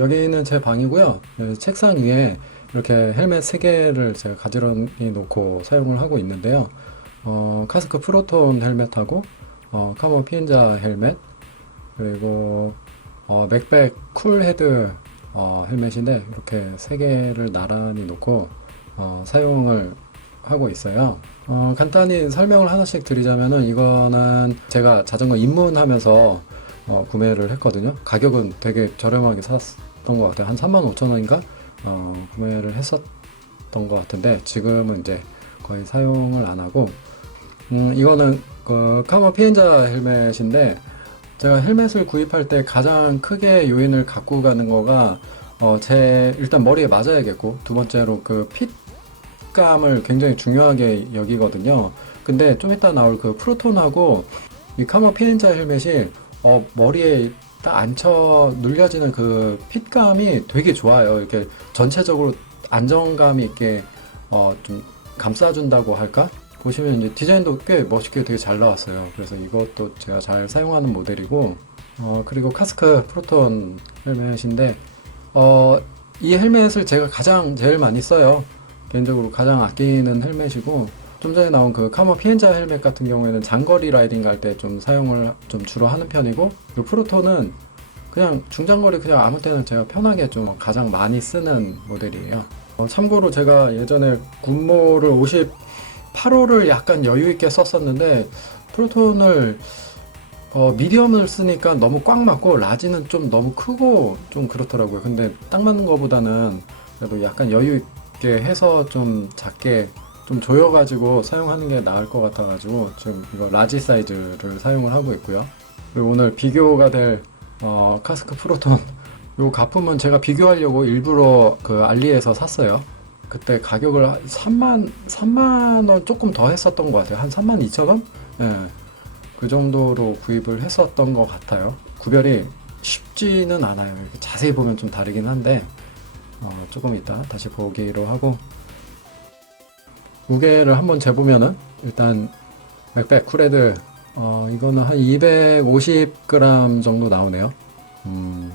여기는 제 방이고요. 네, 책상 위에 이렇게 헬멧 3개를 제가 가지런히 놓고 사용을 하고 있는데요. 어, 카스크 프로톤 헬멧하고 어, 카모 피엔자 헬멧 그리고 어, 맥백 쿨 헤드 어, 헬멧인데 이렇게 3개를 나란히 놓고 어, 사용을 하고 있어요. 어, 간단히 설명을 하나씩 드리자면은 이거는 제가 자전거 입문하면서 어, 구매를 했거든요. 가격은 되게 저렴하게 샀던 것 같아요. 한 3만 5천 원인가 어, 구매를 했었던 것 같은데 지금은 이제 거의 사용을 안 하고 음, 이거는 그 카마 피엔자 헬멧인데 제가 헬멧을 구입할 때 가장 크게 요인을 갖고 가는 거가 어, 제 일단 머리에 맞아야겠고 두 번째로 그 핏감을 굉장히 중요하게 여기거든요. 근데 좀 이따 나올 그 프로톤하고 이 카마 피엔자 헬멧이 어, 머리에 딱 앉혀 눌려지는 그 핏감이 되게 좋아요. 이렇게 전체적으로 안정감이 있게 어, 좀 감싸준다고 할까? 보시면 이제 디자인도 꽤 멋있게 되게 잘 나왔어요. 그래서 이것도 제가 잘 사용하는 모델이고, 어, 그리고 카스크 프로톤 헬멧인데, 어, 이 헬멧을 제가 가장 제일 많이 써요. 개인적으로 가장 아끼는 헬멧이고, 좀 전에 나온 그 카모 피엔자 헬멧 같은 경우에는 장거리 라이딩 갈 때 좀 사용을 좀 주로 하는 편이고, 그 프로톤은 그냥 중장거리 그냥 아무 때나 제가 편하게 좀 가장 많이 쓰는 모델이에요. 어, 참고로 제가 예전에 군모를 58호를 약간 여유 있게 썼었는데 프로톤을 어, 미디엄을 쓰니까 너무 꽉 맞고 라지는 좀 너무 크고 좀 그렇더라고요. 근데 딱 맞는 거보다는 그래도 약간 여유 있게 해서 좀 작게 좀 조여가지고 사용하는 게 나을 것 같아가지고 지금 이거 라지 사이즈를 사용을 하고 있고요. 그리고 오늘 비교가 될 어, 카스크 프로톤 요 가품은 제가 비교하려고 일부러 그 알리에서 샀어요. 그때 가격을 한 3만 3만 원 조금 더 했었던 것 같아요. 한 3만 2천 원? 예. 그 정도로 구입을 했었던 것 같아요. 구별이 쉽지는 않아요. 자세히 보면 좀 다르긴 한데 어, 조금 이따 다시 보기로 하고 무게를 한번 재보면은 일단 맥백 쿨헤드 어, 이거는 한 250g 정도 나오네요. 음,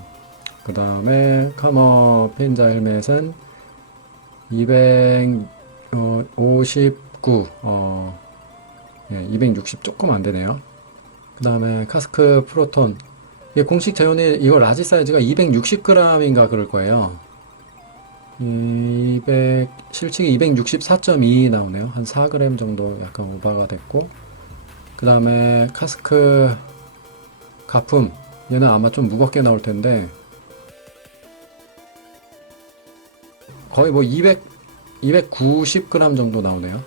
그 다음에 카머 펜자 헬멧은 259, 어, 예, 260 조금 안 되네요. 그 다음에 카스크 프로톤. 이게 공식 재원이 이거 라지 사이즈가 260g인가 그럴 거예요. 200, 실측이 264.2 나오네요. 한 4g 정도 약간 오버가 됐고. 그 다음에 카스크 가품. 얘는 아마 좀 무겁게 나올 텐데, 거의 뭐 200, 290g 정도 나오네요.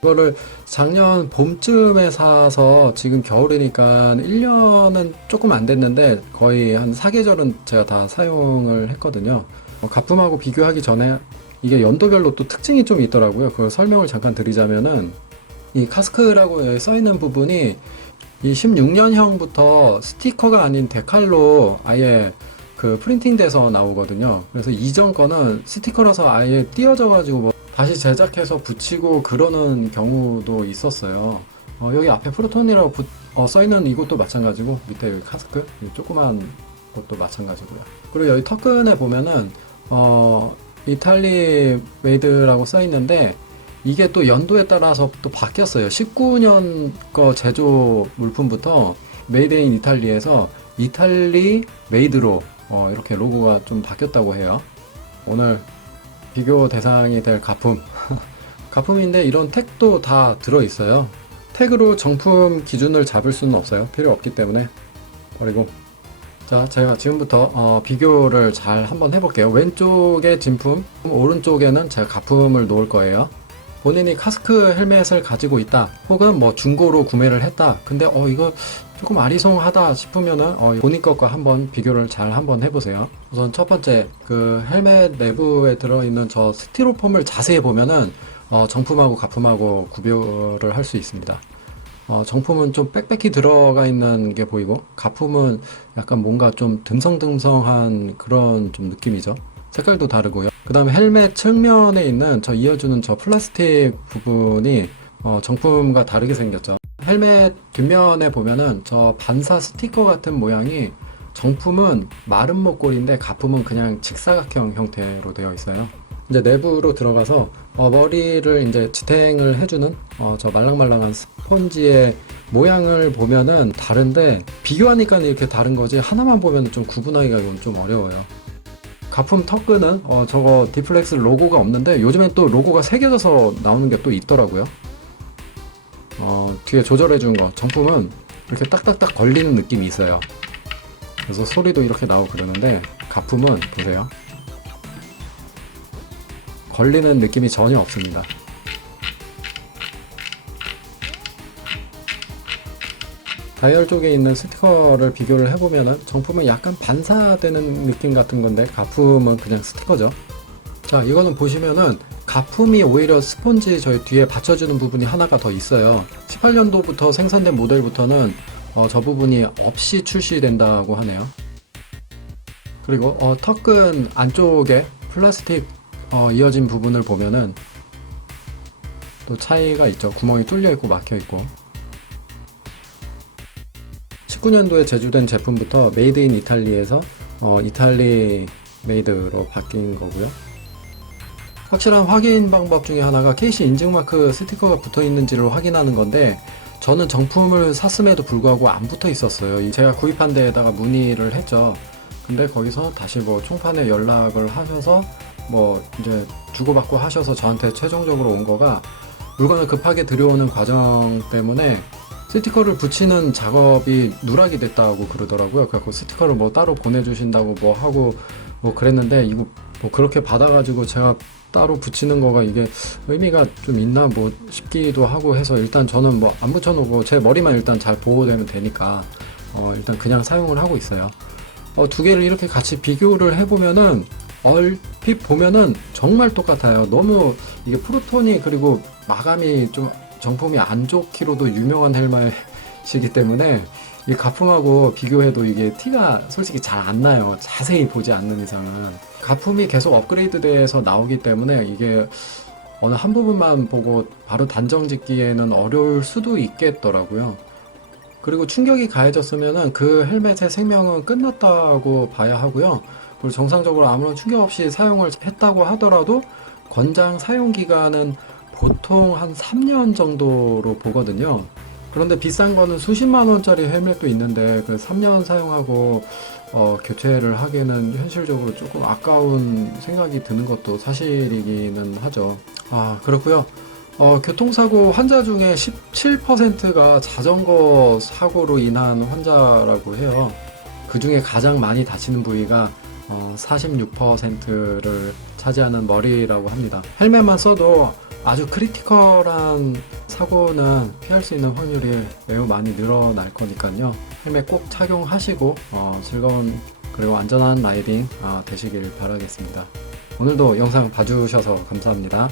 이거를 작년 봄쯤에 사서 지금 겨울이니까 1년은 조금 안 됐는데 거의 한 4계절은 제가 다 사용을 했거든요. 어, 가품하고 비교하기 전에 이게 연도별로 또 특징이 좀 있더라고요. 그걸 설명을 잠깐 드리자면은 이 카스크라고 써 있는 부분이 이 16년형부터 스티커가 아닌 데칼로 아예 그 프린팅돼서 나오거든요. 그래서 이전 거는 스티커라서 아예 띄어져 가지고 뭐 다시 제작해서 붙이고 그러는 경우도 있었어요. 어, 여기 앞에 프로톤이라고 붙- 어, 써 있는 이것도 마찬가지고 밑에 여기 카스크 이 조그만 것도 마찬가지고요. 그리고 여기 턱근에 보면은 어, 이탈리 메이드라고 써 있는데 이게 또 연도에 따라서 또 바뀌었어요. 19년 거 제조 물품부터 메이드 인 이탈리에서 이탈리 메이드로 어, 이렇게 로고가 좀 바뀌었다고 해요. 오늘 비교 대상이 될 가품. 가품인데 이런 택도 다 들어 있어요. 택으로 정품 기준을 잡을 수는 없어요. 필요 없기 때문에 버리고. 자, 제가 지금부터 어, 비교를 잘 한번 해볼게요. 왼쪽에 진품, 오른쪽에는 제가 가품을 놓을 거예요. 본인이 카스크 헬멧을 가지고 있다, 혹은 뭐 중고로 구매를 했다. 근데 어 이거 조금 아리송하다 싶으면은 어, 본인 것과 한번 비교를 잘 한번 해보세요. 우선 첫 번째 그 헬멧 내부에 들어있는 저 스티로폼을 자세히 보면은 어, 정품하고 가품하고 구별을 할 수 있습니다. 어, 정품은 좀 빽빽히 들어가 있는 게 보이고 가품은 약간 뭔가 좀 듬성듬성한 그런 좀 느낌이죠. 색깔도 다르고요. 그 다음에 헬멧 측면에 있는 저 이어주는 저 플라스틱 부분이 어, 정품과 다르게 생겼죠. 헬멧 뒷면에 보면은 저 반사 스티커 같은 모양이 정품은 마른 목걸이인데 가품은 그냥 직사각형 형태로 되어 있어요. 이제 내부로 들어가서 어, 머리를 이제 지탱을 해주는 어, 저 말랑말랑한 스펀지의 모양을 보면은 다른데 비교하니까 이렇게 다른 거지 하나만 보면 좀 구분하기가 좀 어려워요. 가품 턱끈은 어, 저거 디플렉스 로고가 없는데 요즘엔 또 로고가 새겨져서 나오는 게 또 있더라고요. 어, 뒤에 조절해 준 거 정품은 이렇게 딱딱딱 걸리는 느낌이 있어요. 그래서 소리도 이렇게 나오고 그러는데 가품은 보세요. 걸리는 느낌이 전혀 없습니다. 다이얼 쪽에 있는 스티커를 비교를 해보면은 정품은 약간 반사되는 느낌 같은 건데 가품은 그냥 스티커죠. 자, 이거는 보시면은 가품이 오히려 스폰지 저희 뒤에 받쳐주는 부분이 하나가 더 있어요. 18년도부터 생산된 모델부터는 어, 저 부분이 없이 출시된다고 하네요. 그리고 어, 턱끈 안쪽에 플라스틱 어, 이어진 부분을 보면은 또 차이가 있죠. 구멍이 뚫려 있고 막혀 있고. 19년도에 제조된 제품부터 메이드 인 이탈리에서 어, 이탈리 메이드로 바뀐 거고요. 확실한 확인 방법 중에 하나가 KC 인증마크 스티커가 붙어 있는지를 확인하는 건데 저는 정품을 샀음에도 불구하고 안 붙어 있었어요. 제가 구입한 데에다가 문의를 했죠. 근데 거기서 다시 뭐 총판에 연락을 하셔서 뭐 이제 주고받고 하셔서 저한테 최종적으로 온 거가 물건을 급하게 들여오는 과정 때문에 스티커를 붙이는 작업이 누락이 됐다고 그러더라고요. 그래서 스티커를 뭐 따로 보내주신다고 뭐 하고 뭐 그랬는데 이거 뭐 그렇게 받아가지고 제가 따로 붙이는 거가 이게 의미가 좀 있나 뭐 싶기도 하고 해서 일단 저는 뭐 안 붙여놓고 제 머리만 일단 잘 보호되면 되니까 어 일단 그냥 사용을 하고 있어요. 어, 두 개를 이렇게 같이 비교를 해보면은 얼핏 보면은 정말 똑같아요. 너무 이게 프로톤이 그리고 마감이 좀 정품이 안 좋기로도 유명한 헬멧이기 때문에 이 가품하고 비교해도 이게 티가 솔직히 잘 안 나요. 자세히 보지 않는 이상은. 가품이 계속 업그레이드 돼서 나오기 때문에 이게 어느 한 부분만 보고 바로 단정 짓기에는 어려울 수도 있겠더라고요. 그리고 충격이 가해졌으면은 그 헬멧의 생명은 끝났다고 봐야 하고요. 그리고 정상적으로 아무런 충격 없이 사용을 했다고 하더라도 권장 사용 기간은 보통 한 3년 정도로 보거든요. 그런데 비싼 거는 수십만 원짜리 헬멧도 있는데 그 3년 사용하고 어, 교체를 하기에는 현실적으로 조금 아까운 생각이 드는 것도 사실이기는 하죠. 아, 그렇고요. 어, 교통사고 환자 중에 17%가 자전거 사고로 인한 환자라고 해요. 그 중에 가장 많이 다치는 부위가 어, 46%를 차지하는 머리라고 합니다. 헬멧만 써도 아주 크리티컬한 사고는 피할 수 있는 확률이 매우 많이 늘어날 거니까요. 헬멧 꼭 착용하시고 어, 즐거운 그리고 안전한 라이딩 어, 되시길 바라겠습니다. 오늘도 영상 봐주셔서 감사합니다.